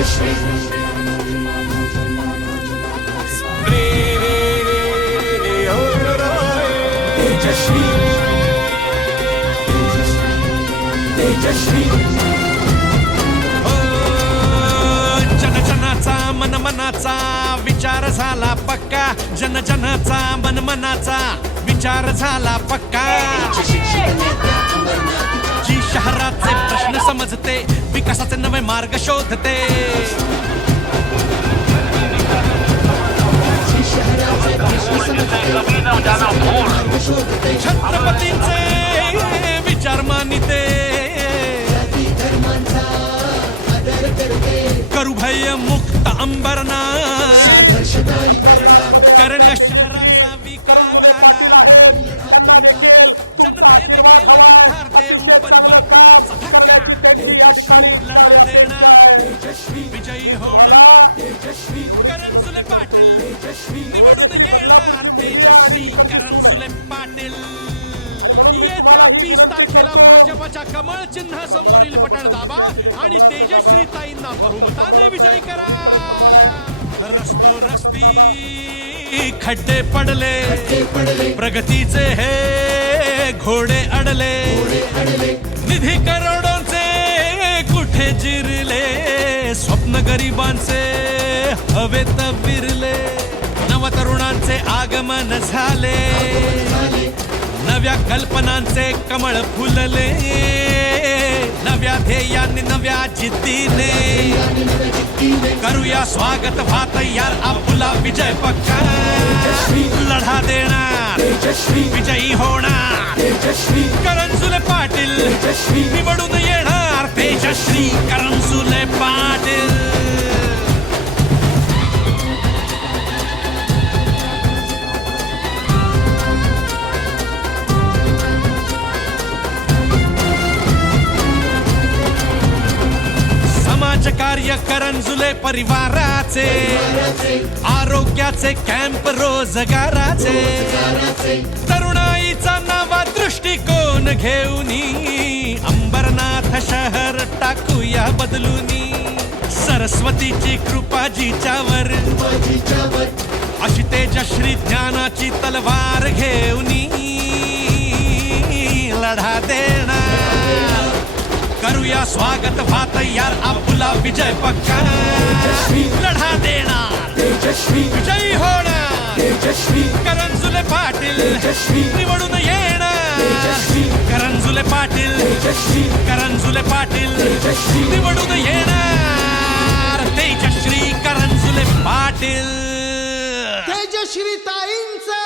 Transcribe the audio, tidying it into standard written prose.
तेजश्री तेजश्री तेजश्री जनजनाचा मनमनाचा विचार झाला पक्का, जनजनाचा मनमनाचा विचार झाला पक्का. जी शहराचे प्रश्न समजते, विकासाचे नवे मार्ग शोधते. जी शहराचे प्रश्न समजते, विकासाचे नवे मार्ग शोधते. छत्रपतींचे विचार मानिते, जाती धर्मांचा आदर करते. करू भय मुक्त अंबरनाथ. अंबरनाथ मध्ये आमच्या तेजश्री करंजुले पाटील आहेत. त्यांना देखील तुमचा आशीर्वाद हवाय. अतिशय चांगलं काम करण्याची त्यांची या ठिकाणी इच्छा आणि अपेक्षा आहे. मी तुम्हाला एवढीच विनंती करतो, तेजश्री बदलापूरची मुलगी आहे आणि तिकडची सून आहे, आणि म्हणून मी तुम्हाला ही विनंती करतो, कमळाचं बटन जिथे आहे तिथे कमळाचं दाबा. वर तर कमळच आहे, दोन्हीकडे कमळ आहे, तिथे कमळाचं बटन दाबा. खड्डे पडले प्रगतीचे हे घोडे अडले. निधी करोडोंचे कुठे जिरले, स्वप्न गरिबांचे हवेत फिरले. नवतरुणांचे आगमन झाले, नव्या कल्पनांचे कमळ फुलले. नव्या ध्येयाने नव्या जिद्दीने करूया स्वागत, व्हात या आपला विजय पक्का. लढा देणार, विजयी होणार. करंजुले पाटील निवडून येणार. तेजश्री करंजुले पाटील. कार्य करंजुले परिवाराचे, आरोग्याचे कॅम्प रोजगाराचे. तरुणाईचा नवा दृष्टिकोन घेऊनी अंबरनाथ शहर टाकूया बदलूनी. सरस्वतीची कृपा जिच्यावर, अशी तेजश्री ज्ञानाची तलवार घेऊनी लढा देणार. करूया स्वागत, व्हात या आपला विजय पक्का. लढा देणार, विजयी होणार. करंजुले पाटील निवडून येणार. करंजुले पाटील, करंजुले पाटील निवडून येणार. तेजश्री करंजुले पाटील. तेजश्री ताईंचा